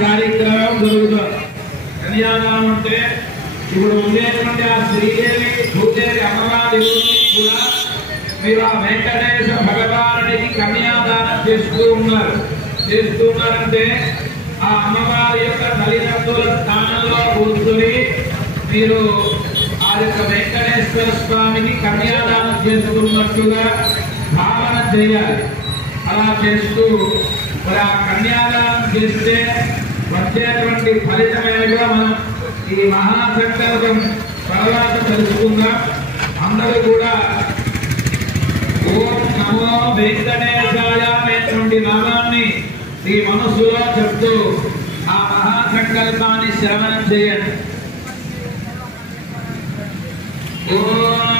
కార్యక్రమం జరుగుతుంది. కన్యాదానం అంటే ఇప్పుడు ఉండేటువంటి ఆ శ్రీదేవి భూదేవి అమ్మవారి కూడా మీరు ఆ వెంకటేశ భగవానుడికి కన్యాదానం చేస్తున్నారంటే ఆ అమ్మవారి యొక్క తల్లిదండ్రుల స్థానంలో కూర్చుని మీరు ఆ యొక్క వెంకటేశ్వర స్వామికి కన్యాదానం చేసుకున్నట్టుగా భావన చేయాలి. అలా చేస్తూ మరి ఆ కన్యాదానం చేస్తే వచ్చేటువంటి ఫలితమేగా మనం ఈ మహాసంకల్పం తర్వాత తెలుసుకుందాం. అందరూ కూడా ఓం నమో వెంకటేశాయ అనేటువంటి నామాన్ని ఈ మనస్సులో చెప్తూ ఆ మహాసంకల్పాన్ని శ్రవణం చేయండి. ఓం